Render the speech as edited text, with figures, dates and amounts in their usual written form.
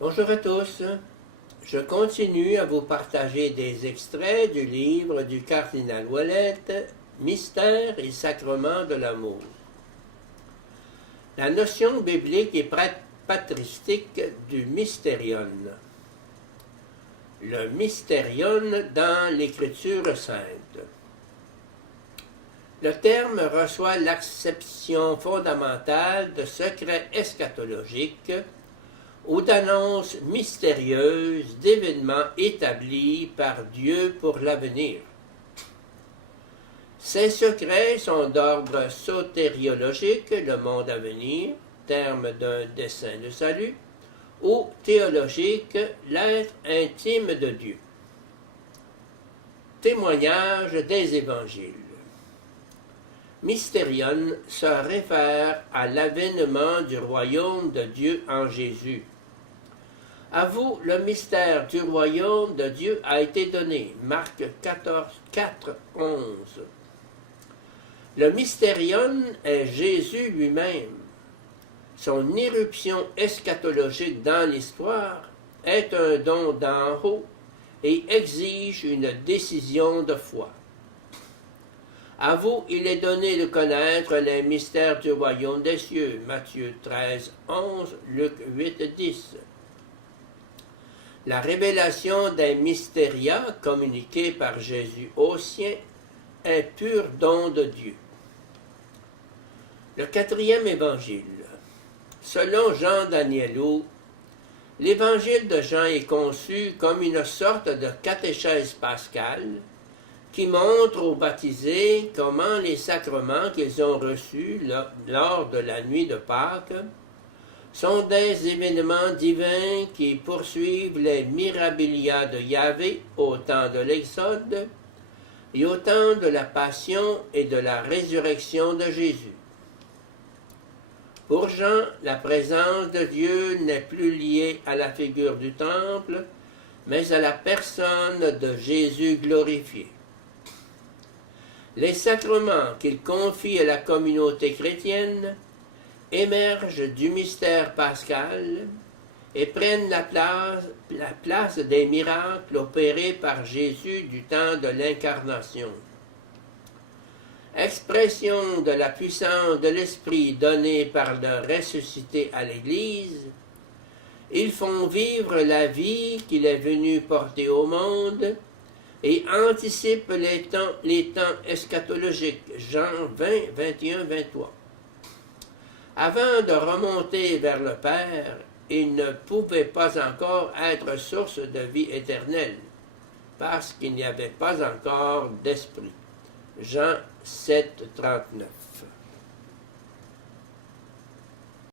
Bonjour à tous. Je continue à vous partager des extraits du livre du cardinal Ouellette, Mystère et sacrement de l'amour. La notion biblique et patristique du mystérion. Le mystérion dans l'Écriture sainte. Le terme reçoit l'acception fondamentale de secret eschatologique ou d'annonces mystérieuses d'événements établis par Dieu pour l'avenir. Ces secrets sont d'ordre sotériologique, le monde à venir, terme d'un dessein de salut, ou théologique, l'être intime de Dieu. Témoignage des évangiles. Mystérion se réfère à l'avènement du royaume de Dieu en Jésus. À vous, le mystère du royaume de Dieu a été donné. Marc 14, 4, 11. Le mystérion est Jésus lui-même. Son irruption eschatologique dans l'histoire est un don d'en haut et exige une décision de foi. À vous, il est donné de connaître les mystères du royaume des cieux. Matthieu 13, 11, Luc 8, 10. La révélation des mystéria communiqués par Jésus aux siens est pur don de Dieu. Le quatrième évangile. Selon Jean Danielou, l'évangile de Jean est conçu comme une sorte de catéchèse pascale qui montre aux baptisés comment les sacrements qu'ils ont reçus lors de la nuit de Pâques sont des événements divins qui poursuivent les mirabilia de Yahvé au temps de l'Exode et au temps de la Passion et de la résurrection de Jésus. Pour Jean, la présence de Dieu n'est plus liée à la figure du temple, mais à la personne de Jésus glorifié. Les sacrements qu'il confie à la communauté chrétienne émergent du mystère pascal et prennent la place des miracles opérés par Jésus du temps de l'incarnation. Expression de la puissance de l'Esprit donnée par le ressuscité à l'Église, ils font vivre la vie qu'il est venu porter au monde et anticipent les temps eschatologiques. Jean 20, 21, 23. Avant de remonter vers le Père, il ne pouvait pas encore être source de vie éternelle, parce qu'il n'y avait pas encore d'esprit. Jean 7, 39.